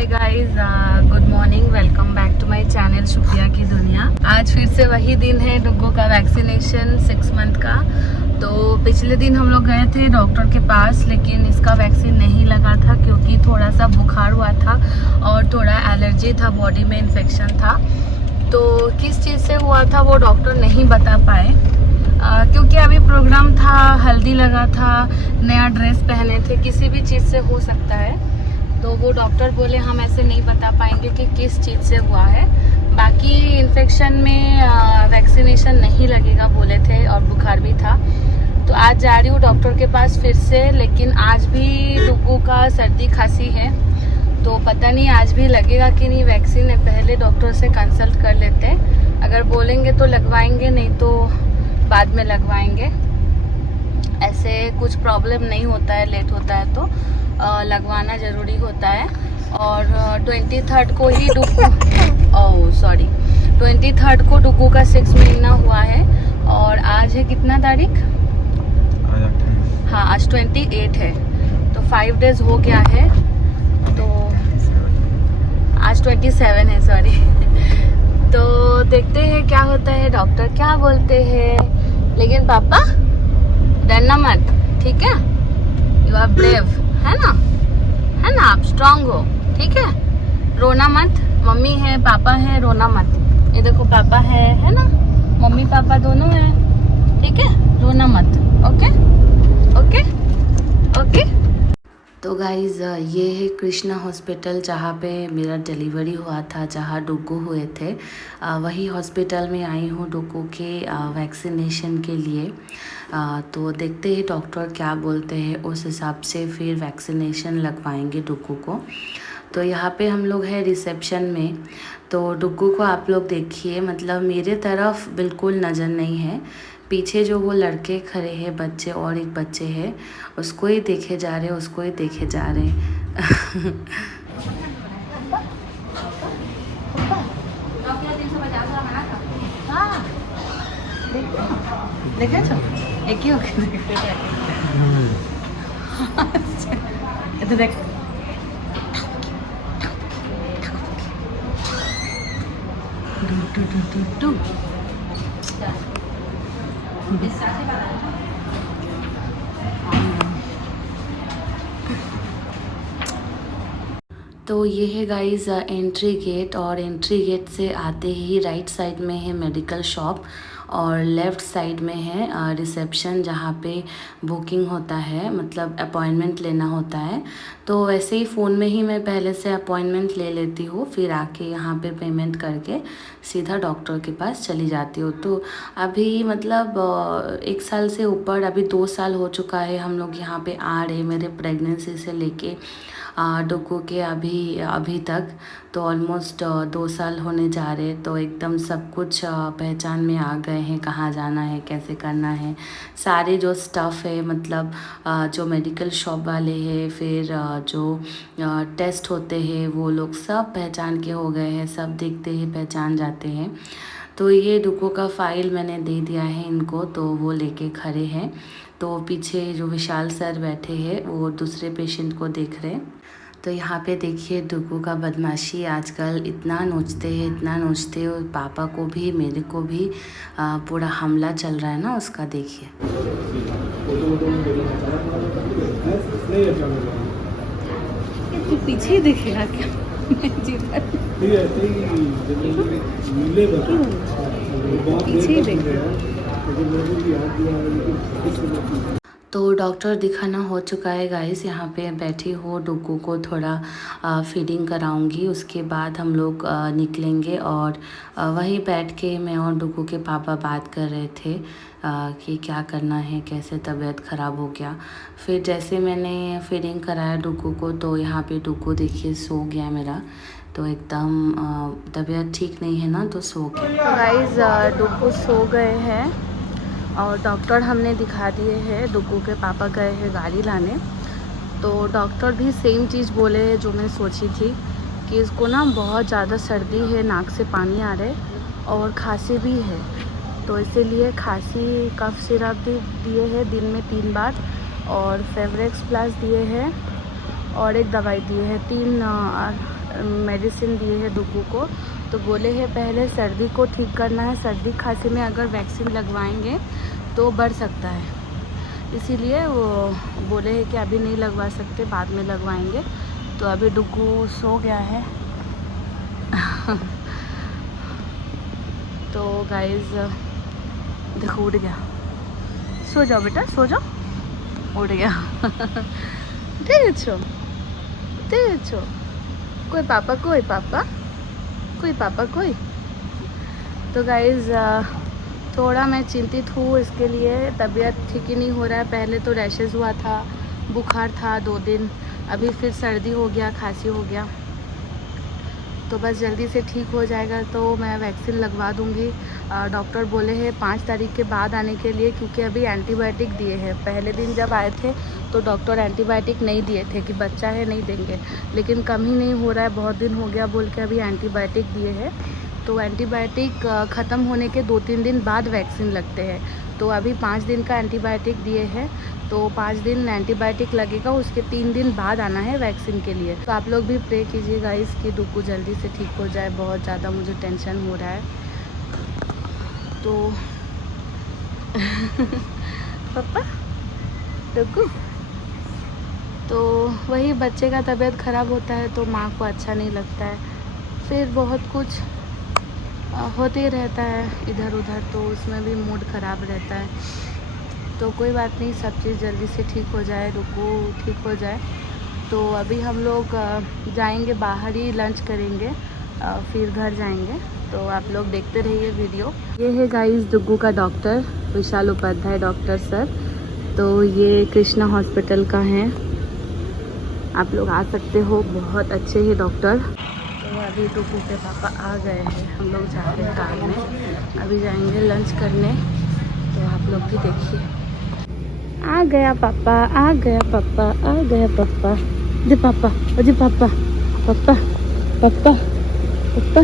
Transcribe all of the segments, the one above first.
Hi guys, good morning. Welcome back to my channel शुक्रिया की दुनिया। आज फिर से वही दिन है डुग्गू का वैक्सीनेशन 6 मंथ का। तो पिछले दिन हम लोग गए थे डॉक्टर के पास, लेकिन इसका वैक्सीन नहीं लगा था क्योंकि थोड़ा सा बुखार हुआ था और थोड़ा एलर्जी था, बॉडी में इन्फेक्शन था। तो किस चीज़ से हुआ था वो डॉक्टर नहीं बता पाए, क्योंकि अभी प्रोग्राम था, हल्दी लगा था, नया ड्रेस पहने थे, किसी भी चीज़ से हो सकता है। तो वो डॉक्टर बोले हम ऐसे नहीं बता पाएंगे कि किस चीज़ से हुआ है। बाकी इन्फेक्शन में वैक्सीनेशन नहीं लगेगा बोले थे और बुखार भी था। तो आज जा रही हूँ डॉक्टर के पास फिर से, लेकिन आज भी डुग्गू का सर्दी खांसी है, तो पता नहीं आज भी लगेगा कि नहीं वैक्सीन। पहले डॉक्टर से कंसल्ट कर लेते हैं, अगर बोलेंगे तो लगवाएंगे, नहीं तो बाद में लगवाएंगे। ऐसे कुछ प्रॉब्लम नहीं होता है, लेट होता है तो लगवाना ज़रूरी होता है। और 23 को ही डुग्गू 23 को डुग्गू का 6 महीना हुआ है। और आज है कितना तारीख? हाँ, आज 28 है, तो 5 डेज़ हो गया है। तो आज 27 है, सॉरी। तो देखते हैं क्या होता है, डॉक्टर क्या बोलते हैं। लेकिन पापा डरना मत, ठीक है? यू आर ब्रेव, है ना? आप स्ट्रांग हो, ठीक है? रोना मत, मम्मी है पापा है, रोना मत। ये देखो पापा है ना? मम्मी पापा दोनों हैं, ठीक है? रोना मत, ओके ओके ओके। तो गाइज़, ये है कृष्णा हॉस्पिटल जहाँ पे मेरा डिलीवरी हुआ था, जहाँ डुग्गू हुए थे। वही हॉस्पिटल में आई हूँ डुग्गू के वैक्सीनेशन के लिए। तो देखते हैं डॉक्टर क्या बोलते हैं, उस हिसाब से फिर वैक्सीनेशन लगवाएंगे डुग्गू को। तो यहाँ पे हम लोग हैं रिसेप्शन में। तो डुग्गू को आप लोग देखिए, मतलब मेरे तरफ बिल्कुल नज़र नहीं है। पीछे जो वो लड़के खड़े हैं, बच्चे और एक बच्चे हैं, उसको ही देखे जा रहे, उसको ही देखे जा रहे। देखे छो एक ही होके देख टू तो ये है गाइस एंट्री गेट, और एंट्री गेट से आते ही राइट साइड में है मेडिकल शॉप और लेफ़्ट साइड में है रिसेप्शन, जहाँ पे बुकिंग होता है, मतलब अपॉइंटमेंट लेना होता है। तो वैसे ही फ़ोन में ही मैं पहले से अपॉइंटमेंट ले लेती हूँ, फिर आके यहाँ पे पेमेंट करके सीधा डॉक्टर के पास चली जाती हूँ। तो अभी मतलब 1 साल से ऊपर, अभी 2 साल हो चुका है हम लोग यहाँ पे आ रहे, मेरे प्रेगनेंसी से लेके डुग्गू के अभी तक। तो ऑलमोस्ट 2 साल होने जा रहे। तो एकदम सब कुछ पहचान में आ गए हैं, कहाँ जाना है, कैसे करना है, सारे जो स्टफ़ है, मतलब जो मेडिकल शॉप वाले हैं, फिर जो टेस्ट होते हैं, वो लोग सब पहचान के हो गए हैं, सब देखते ही पहचान जाते हैं। तो ये डुग्गू का फ़ाइल मैंने दे दिया है इनको, तो वो लेके खड़े हैं। तो पीछे जो विशाल सर बैठे हैं, वो दूसरे पेशेंट को देख रहे हैं। तो यहाँ पे देखिए डुग्गू का बदमाशी, आजकल इतना नोचते हैं, इतना नोचते हैं, पापा को भी मेरे को भी पूरा हमला चल रहा है ना उसका, देखिए। पीछे ही दिखेगा क्या? पीछे ही देखेगा। तो डॉक्टर दिखाना हो चुका है गाइस, यहाँ पे बैठी हो, डुग्गू को थोड़ा फीडिंग कराऊंगी, उसके बाद हम लोग निकलेंगे। और वहीं बैठ के मैं और डुग्गू के पापा बात कर रहे थे कि क्या करना है, कैसे तबीयत ख़राब हो गया। फिर जैसे मैंने फीडिंग कराया डुग्गू को, तो यहाँ पे डुग्गू देखिए सो गया मेरा। तो एकदम तबीयत ठीक नहीं है ना, तो सो गया। तो गाइस डुग्गू सो गए हैं और डॉक्टर हमने दिखा दिए हैं। डुग्गू के पापा गए हैं गाड़ी लाने। तो डॉक्टर भी सेम चीज़ बोले हैं जो मैं सोची थी, कि इसको ना बहुत ज़्यादा सर्दी है, नाक से पानी आ रहा है और खांसी भी है। तो इसीलिए खांसी कफ सिरप भी दिए हैं दिन में 3 बार, और फेवरेक्स प्लस दिए हैं, और एक दवाई दिए हैं। मेडिसिन दिए हैं डुग्गू को। तो बोले हैं पहले सर्दी को ठीक करना है, सर्दी खांसी में अगर वैक्सीन लगवाएंगे तो बढ़ सकता है, इसीलिए वो बोले हैं कि अभी नहीं लगवा सकते, बाद में लगवाएंगे। तो अभी डुग्गू सो गया है। तो गाइस देखो उड़ गया, सो जाओ बेटा सो जाओ, उड़ गया। देखो कोई पापा कोई पापा कोई पापा कोई। तो गाइस थोड़ा मैं चिंतित हूँ इसके लिए, तबीयत ठीक ही नहीं हो रहा है। पहले तो रैशेज़ हुआ था, बुखार था 2 दिन, अभी फिर सर्दी हो गया, खांसी हो गया। तो बस जल्दी से ठीक हो जाएगा तो मैं वैक्सीन लगवा दूँगी। डॉक्टर बोले हैं 5 तारीख के बाद आने के लिए, क्योंकि अभी एंटीबायोटिक दिए हैं। पहले दिन जब आए थे तो डॉक्टर एंटीबायोटिक नहीं दिए थे कि बच्चा है नहीं देंगे, लेकिन कम ही नहीं हो रहा है, बहुत दिन हो गया बोल के अभी एंटीबायोटिक दिए हैं। तो एंटीबायोटिक ख़त्म होने के 2-3 दिन बाद वैक्सीन लगते हैं। तो अभी 5 दिन का एंटीबायोटिक दिए हैं, तो 5 दिन एंटीबायोटिक लगेगा, उसके 3 दिन बाद आना है वैक्सीन के लिए। तो आप लोग भी प्रे कीजिएगा इसकी डुग्गू जल्दी से ठीक हो जाए, बहुत ज़्यादा मुझे टेंशन हो रहा है। तो पापा डुग्गू, तो वही बच्चे का तबीयत ख़राब होता है तो माँ को अच्छा नहीं लगता है, फिर बहुत कुछ होते ही रहता है इधर उधर, तो उसमें भी मूड ख़राब रहता है। तो कोई बात नहीं, सब चीज़ जल्दी से ठीक हो जाए, डुग्गू ठीक हो जाए। तो अभी हम लोग जाएंगे बाहर ही लंच करेंगे, फिर घर जाएंगे। तो आप लोग देखते रहिए वीडियो। ये है गाइस डुग्गू का डॉक्टर, विशाल उपाध्याय डॉक्टर सर। तो ये कृष्णा हॉस्पिटल का है, आप लोग आ सकते हो, बहुत अच्छे ही डॉक्टर। तो अभी डुग्गू के पापा आ गए हैं, हम लोग जा रहे हैं कार में, अभी जाएंगे लंच करने। तो आप लोग भी देखिए, आ गया पापा, आ गया पापा, आ गया पापा, जी पापा, जी पापा, पापा पापा पापा।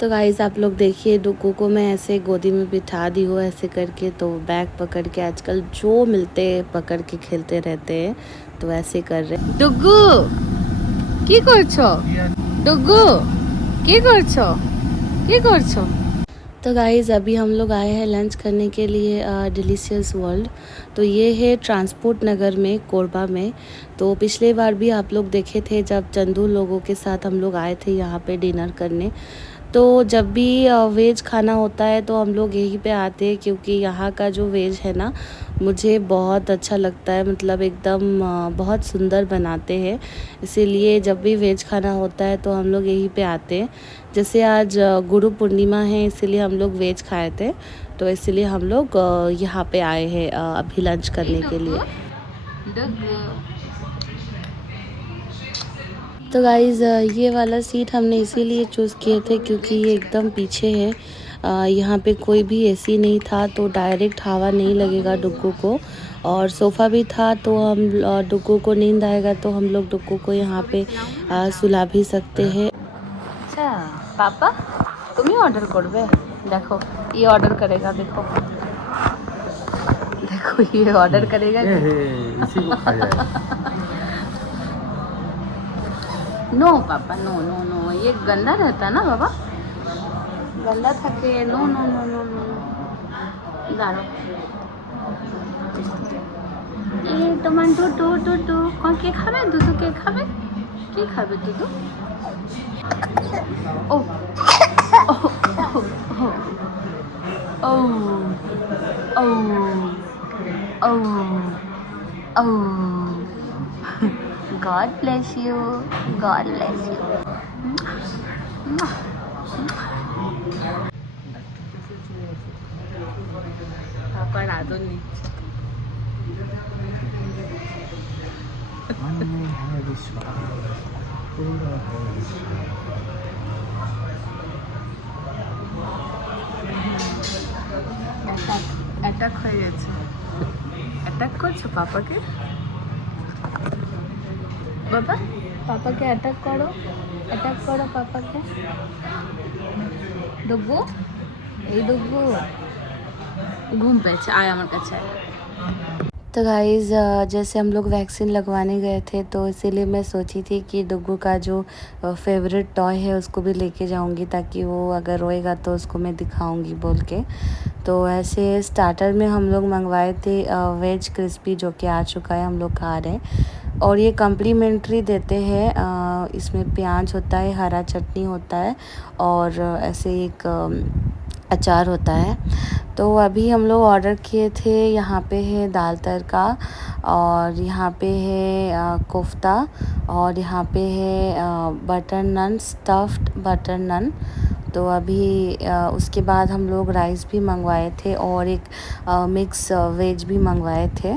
तो गाइस आप लोग देखिए, डुग्गू को मैं ऐसे गोदी में बिठा दी हूँ ऐसे करके, तो बैग पकड़ के आजकल जो मिलते पकड़ के खेलते रहते हैं, तो ऐसे कर रहे। डुग्गू की करछो, डुग्गू की करछो, की करछो। तो गाइज़ अभी हम लोग आए हैं लंच करने के लिए डिलीशियस वर्ल्ड। तो ये है ट्रांसपोर्ट नगर में, कोरबा में। तो पिछले बार भी आप लोग देखे थे जब चंदू लोगों के साथ हम लोग आए थे यहाँ पे डिनर करने। तो जब भी वेज खाना होता है तो हम लोग यहीं पे आते हैं, क्योंकि यहाँ का जो वेज है ना मुझे बहुत अच्छा लगता है, मतलब एकदम बहुत सुंदर बनाते हैं। इसीलिए जब भी वेज खाना होता है तो हम लोग यहीं पे आते हैं। जैसे आज गुरु पूर्णिमा है, इसीलिए हम लोग वेज खाए थे, तो इसलिए हम लोग यहाँ पे आए हैं अभी लंच करने के लिए। तो गाइज़ ये वाला सीट हमने इसीलिए चूज़ किए थे क्योंकि ये एकदम पीछे है, यहाँ पे कोई भी एसी नहीं था, तो डायरेक्ट हवा नहीं लगेगा डुग्गू को। और सोफ़ा भी था, तो हम डुग्गू को नींद आएगा तो हम लोग डुग्गू को यहाँ पे सुला भी सकते हैं। अच्छा पापा तुम ही ऑर्डर करबे, देखो ये ऑर्डर करेगा, देखो देखो ये ऑर्डर करेगा, इसी को खा जाए। नो पापा नो नो नो, ये गंदा रहता है ना बाबा, गंदा था के no no no no no no दारो ए तमान टू टू टू टू कौन के खाबे, दूधू के खाबे, की खाबे दूधू। ओ ओ ओ ओ ओ ओ God bless you, God bless you. Papa Rado नीचे। अटैक হয়ে গেছে, अटैक করছো পাপাকে बाबा, पापा के अटैक करो पापा के। डुग्गू এই डुग्गू ঘুম পেয়েছে, আয় আমার কাছে। तो गाइज़ जैसे हम लोग वैक्सीन लगवाने गए थे तो इसीलिए मैं सोची थी कि डुग्गू का जो फेवरेट टॉय है उसको भी लेके जाऊंगी, ताकि वो अगर रोएगा तो उसको मैं दिखाऊंगी बोल के। तो ऐसे स्टार्टर में हम लोग मंगवाए थे वेज क्रिस्पी, जो कि आ चुका है, हम लोग खा रहे हैं। और ये कम्प्लीमेंट्री देते हैं, इसमें प्याज होता है, हरा चटनी होता है और ऐसे एक अचार होता है। तो अभी हम लोग ऑर्डर किए थे, यहाँ पे है दाल तड़का और यहाँ पे है कोफ्ता और यहाँ पे है butter naan, stuffed butter naan. तो अभी उसके बाद हम लोग राइस भी मंगवाए थे और एक मिक्स वेज भी मंगवाए थे।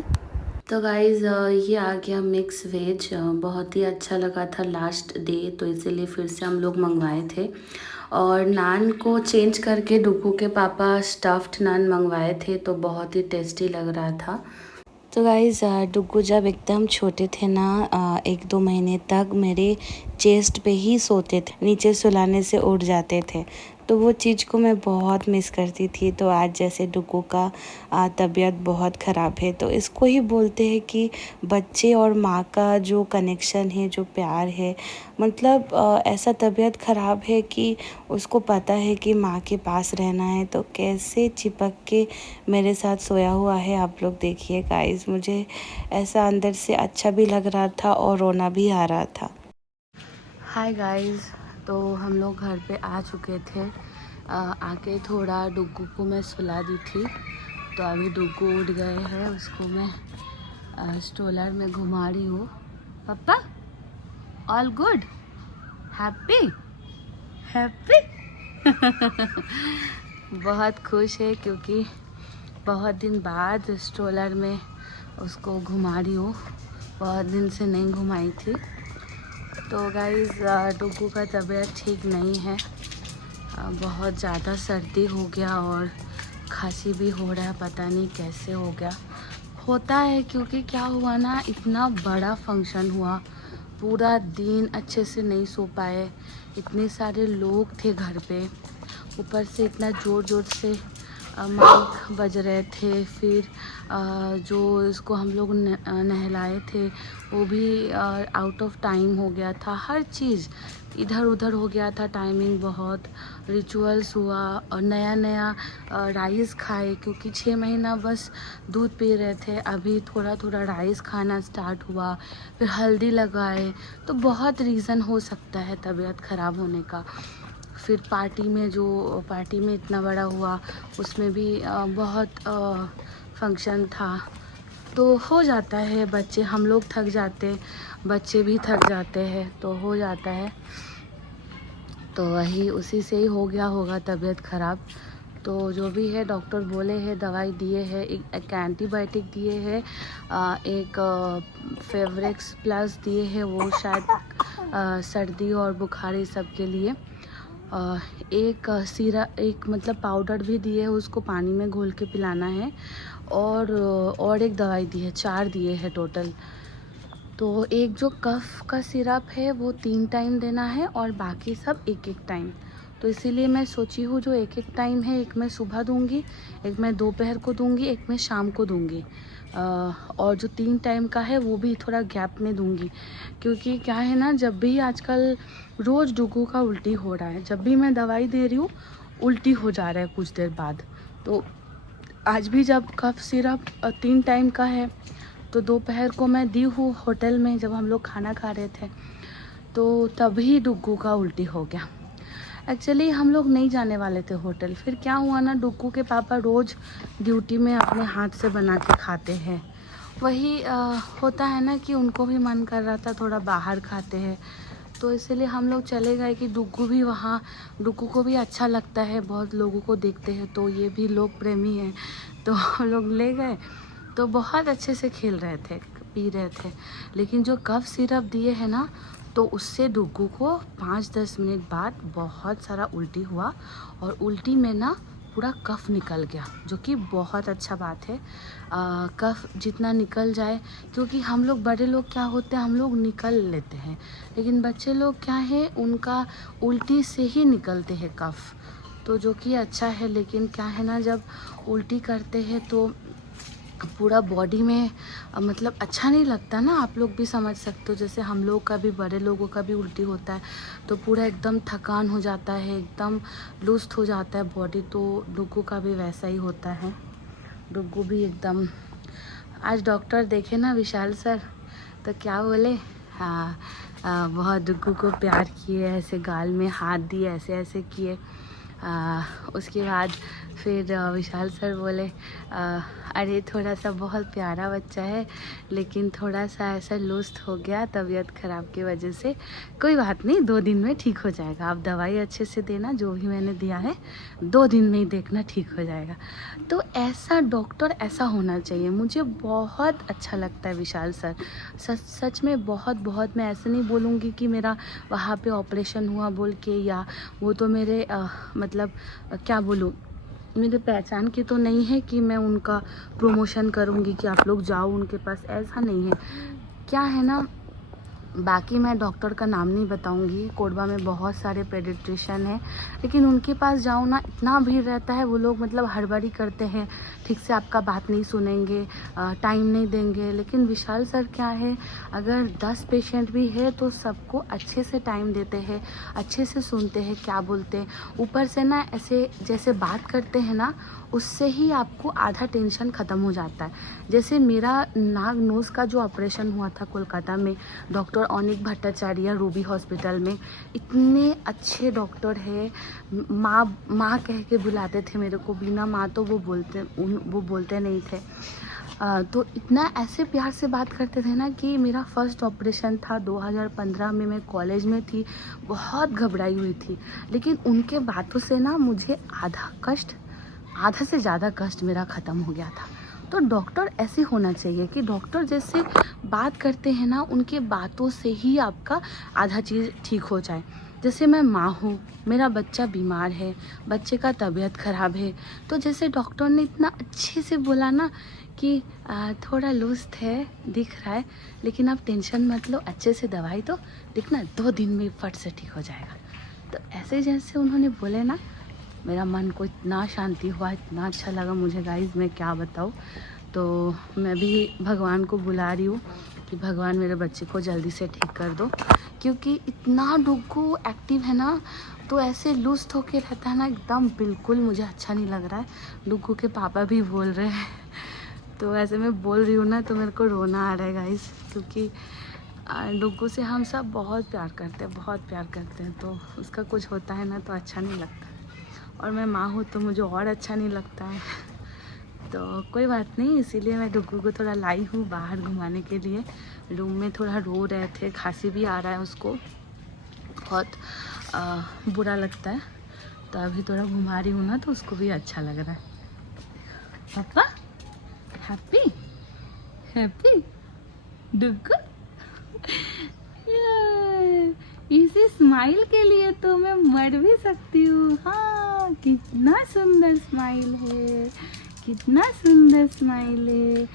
तो गाइज़ ये आ गया मिक्स वेज, बहुत ही अच्छा लगा था लास्ट डे, तो इसीलिए फिर से हम लोग मंगवाए थे। और नान को चेंज करके डुग्गू के पापा स्टफ्ड नान मंगवाए थे, तो बहुत ही टेस्टी लग रहा था। तो गाइज़ डुग्गू जब एकदम छोटे थे ना, 1-2 महीने तक मेरे चेस्ट पे ही सोते थे, नीचे सुलाने से उठ जाते थे। तो वो चीज़ को मैं बहुत मिस करती थी। तो आज जैसे डुग्गू का तबीयत बहुत ख़राब है, तो इसको ही बोलते हैं कि बच्चे और माँ का जो कनेक्शन है, जो प्यार है, मतलब ऐसा तबीयत ख़राब है कि उसको पता है कि माँ के पास रहना है, तो कैसे चिपक के मेरे साथ सोया हुआ है। आप लोग देखिए गाइस, मुझे ऐसा अंदर से अच्छा भी लग रहा था और रोना भी आ रहा था। हाय गाइस, तो हम लोग घर पे आ चुके थे। आके थोड़ा डुग्गू को मैं सुला दी थी, तो अभी डुग्गू उठ गए हैं, उसको मैं स्ट्रोलर में घुमा रही हूँ। पापा ऑल गुड, हैप्पी हैप्पी बहुत खुश है क्योंकि बहुत दिन बाद स्ट्रोलर में उसको घुमा रही हूँ, बहुत दिन से नहीं घुमाई थी। तो गाइज़ डुग्गू का तबीयत ठीक नहीं है, बहुत ज़्यादा सर्दी हो गया और खांसी भी हो रहा है, पता नहीं कैसे हो गया। होता है क्योंकि क्या हुआ ना, इतना बड़ा फंक्शन हुआ, पूरा दिन अच्छे से नहीं सो पाए, इतने सारे लोग थे घर पे, ऊपर से इतना ज़ोर ज़ोर से माइक बज रहे थे। फिर जो इसको हम लोग नहलाए थे वो भी आउट ऑफ टाइम हो गया था, हर चीज़ इधर उधर हो गया था, टाइमिंग बहुत। रिचुअल्स हुआ और नया नया राइस खाए, क्योंकि 6 महीना बस दूध पी रहे थे, अभी थोड़ा थोड़ा राइस खाना स्टार्ट हुआ। फिर हल्दी लगाए, तो बहुत रीज़न हो सकता है तबीयत ख़राब होने का। फिर पार्टी में इतना बड़ा हुआ, उसमें भी बहुत फंक्शन था, तो हो जाता है। बच्चे, हम लोग थक जाते, बच्चे भी थक जाते हैं, तो हो जाता है। तो वही उसी से ही हो गया होगा तबीयत ख़राब। तो जो भी है, डॉक्टर बोले हैं, दवाई दिए हैं, एक एंटीबायोटिक दिए हैं, एक फेवरेक्स प्लस दिए हैं, वो शायद सर्दी और बुखार सब के लिए। एक एक मतलब पाउडर भी दिए है, उसको पानी में घोल के पिलाना है। और एक दवाई दी है, 4 दिए हैं टोटल। तो एक जो कफ़ का सिरप है वो 3 टाइम देना है और बाकी सब एक एक टाइम। तो इसीलिए मैं सोची हूँ, जो एक एक टाइम है, एक मैं सुबह दूँगी, एक मैं दोपहर को दूँगी, एक मैं शाम को दूँगी। और जो 3 टाइम का है वो भी थोड़ा गैप में दूँगी, क्योंकि क्या है ना, जब भी आजकल रोज़ डुग्गू का उल्टी हो रहा है, जब भी मैं दवाई दे रही हूँ उल्टी हो जा रहा है कुछ देर बाद। तो आज भी जब कफ़ सिरप 3 टाइम का है, तो दोपहर को मैं दी हूँ होटल में, जब हम लोग खाना खा रहे थे, तो तभी डुग्गू का उल्टी हो गया। एक्चुअली हम लोग नहीं जाने वाले थे होटल, फिर क्या हुआ ना, डुग्गू के पापा रोज़ ड्यूटी में अपने हाथ से बना के खाते हैं। वही होता है ना कि उनको भी मन कर रहा था थोड़ा बाहर खाते हैं, तो इसलिए हम लोग चले गए कि डुग्गू भी वहाँ, डुग्गू को भी अच्छा लगता है, बहुत लोगों को देखते हैं, तो ये भी लोग प्रेमी हैं, तो हम लोग ले गए। तो बहुत अच्छे से खेल रहे थे, पी रहे थे, लेकिन जो कफ़ सिरप दिए हैं ना, तो उससे डुग्गू को 5-10 मिनट बाद बहुत सारा उल्टी हुआ, और उल्टी में ना पूरा कफ़ निकल गया, जो कि बहुत अच्छा बात है। कफ़ जितना निकल जाए, क्योंकि हम लोग बड़े लोग क्या होते हैं, हम लोग निकल लेते हैं, लेकिन बच्चे लोग क्या है, उनका उल्टी से ही निकलते हैं कफ़, तो जो कि अच्छा है। लेकिन क्या है ना, जब उल्टी करते हैं तो पूरा बॉडी में मतलब अच्छा नहीं लगता ना। आप लोग भी समझ सकते हो, जैसे हम लोग का भी, बड़े लोगों का भी उल्टी होता है तो पूरा एकदम थकान हो जाता है, एकदम लूस्ट हो जाता है बॉडी। तो डुग्गू का भी वैसा ही होता है। डुग्गू भी एकदम, आज डॉक्टर देखे ना विशाल सर, तो क्या बोले, हाँ बहुत डुग्गू को प्यार किए, ऐसे गाल में हाथ दिए, ऐसे ऐसे किए। उसके बाद फिर विशाल सर बोले अरे थोड़ा सा बहुत प्यारा बच्चा है, लेकिन थोड़ा सा ऐसा लुस्त हो गया तबीयत ख़राब की वजह से, कोई बात नहीं 2 दिन में ठीक हो जाएगा। आप दवाई अच्छे से देना, जो भी मैंने दिया है 2 दिन में ही देखना ठीक हो जाएगा। तो ऐसा डॉक्टर ऐसा होना चाहिए, मुझे बहुत अच्छा लगता है विशाल सर। सच में बहुत मैं ऐसे नहीं बोलूँगी कि मेरा वहाँ पे ऑपरेशन हुआ बोल के, या वो तो मेरे मतलब क्या बोलूँ, मेरे पहचान की तो नहीं है कि मैं उनका प्रमोशन करूँगी कि आप लोग जाओ उनके पास, ऐसा नहीं है। क्या है ना, बाकी मैं डॉक्टर का नाम नहीं बताऊंगी, कोडवा में बहुत सारे पेडिट्रिशियन हैं, लेकिन उनके पास जाओ ना, इतना भीड़ रहता है, वो लोग मतलब हड़बड़ी करते हैं, ठीक से आपका बात नहीं सुनेंगे, टाइम नहीं देंगे। लेकिन विशाल सर क्या है, अगर 10 पेशेंट भी है तो सबको अच्छे से टाइम देते हैं, अच्छे से सुनते हैं क्या बोलते हैं। ऊपर से ना ऐसे जैसे बात करते हैं ना, उससे ही आपको आधा टेंशन ख़त्म हो जाता है। जैसे मेरा नाक नोज़ का जो ऑपरेशन हुआ था कोलकाता में, doctor Anik Bhattacharya Ruby hospital में, इतने अच्छे डॉक्टर है। माँ कह के बुलाते थे मेरे को, बिना माँ तो वो बोलते नहीं थे। तो इतना ऐसे प्यार से बात करते थे ना कि मेरा फर्स्ट ऑपरेशन था 2015 में, मैं कॉलेज में थी, बहुत घबराई हुई थी, लेकिन उनके बातों से ना मुझे आधा से ज़्यादा कष्ट मेरा ख़त्म हो गया था। तो डॉक्टर ऐसे होना चाहिए कि डॉक्टर जैसे बात करते हैं ना, उनके बातों से ही आपका आधा चीज़ ठीक हो जाए। जैसे मैं माँ हूँ, मेरा बच्चा बीमार है, बच्चे का तबीयत ख़राब है, तो जैसे डॉक्टर ने इतना अच्छे से बोला ना कि थोड़ा लूस्ट है, दिख रहा है, लेकिन आप टेंशन मत लो, अच्छे से दवाई दो, देखना 2 दिन में फट से ठीक हो जाएगा। तो ऐसे जैसे उन्होंने बोले ना, मेरा मन को इतना शांति हुआ, इतना अच्छा लगा मुझे गाइस, मैं क्या बताऊँ। तो मैं भी भगवान को बुला रही हूँ कि भगवान मेरे बच्चे को जल्दी से ठीक कर दो, क्योंकि इतना डुग्गू एक्टिव है ना, तो ऐसे लुस्त होके रहता है ना एकदम, बिल्कुल मुझे अच्छा नहीं लग रहा है। डुग्गू के पापा भी बोल रहे हैं तो ऐसे मैं बोल रही हूँ ना तो मेरे को रोना आ रहा है गाइस, क्योंकि डुग्गू से हम सब बहुत प्यार करते हैं, तो उसका कुछ होता है ना तो अच्छा नहीं लगता, और मैं माँ हूँ तो मुझे और अच्छा नहीं लगता है। तो कोई बात नहीं, इसीलिए मैं डुग्गू को थोड़ा लाई हूँ बाहर घुमाने के लिए। रूम में थोड़ा रो रहे थे, खांसी भी आ रहा है उसको, बहुत बुरा लगता है, तो अभी थोड़ा घुमा रही हूँ ना तो उसको भी अच्छा लग रहा है। पापा हैप्पी डुग्गू, इसी स्माइल के लिए तो मैं मर भी सकती हूँ। हाँ, कितना सुंदर स्माइल है, कितना सुंदर स्माइल है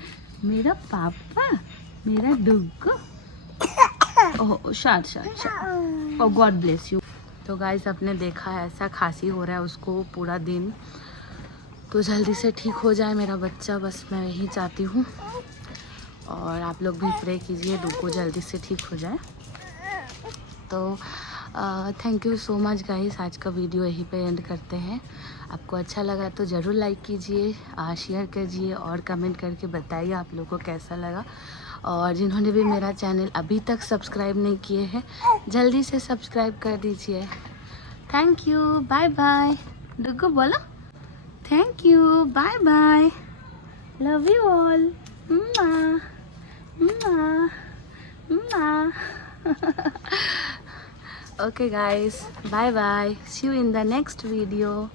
मेरा पापा, मेरा डुग्गू। ओह शाद, ओह गॉड ब्लेस यू। तो गाइस आपने देखा है, ऐसा खांसी हो रहा है उसको पूरा दिन, तो जल्दी से ठीक हो जाए मेरा बच्चा, बस मैं यही चाहती हूँ। और आप लोग भी प्रे कीजिए डुग्गू जल्दी से ठीक हो जाए। तो thank you so much guys, आज का वीडियो यहीं पे एंड करते हैं। आपको अच्छा लगा तो ज़रूर लाइक कीजिए, शेयर कीजिए और कमेंट करके बताइए आप लोगों को कैसा लगा। और जिन्होंने भी मेरा चैनल अभी तक सब्सक्राइब नहीं किए हैं, जल्दी से सब्सक्राइब कर दीजिए। Thank you, bye bye. Duggu बोलो thank you, bye bye, love you all. Okay guys, bye bye, see you in the next video.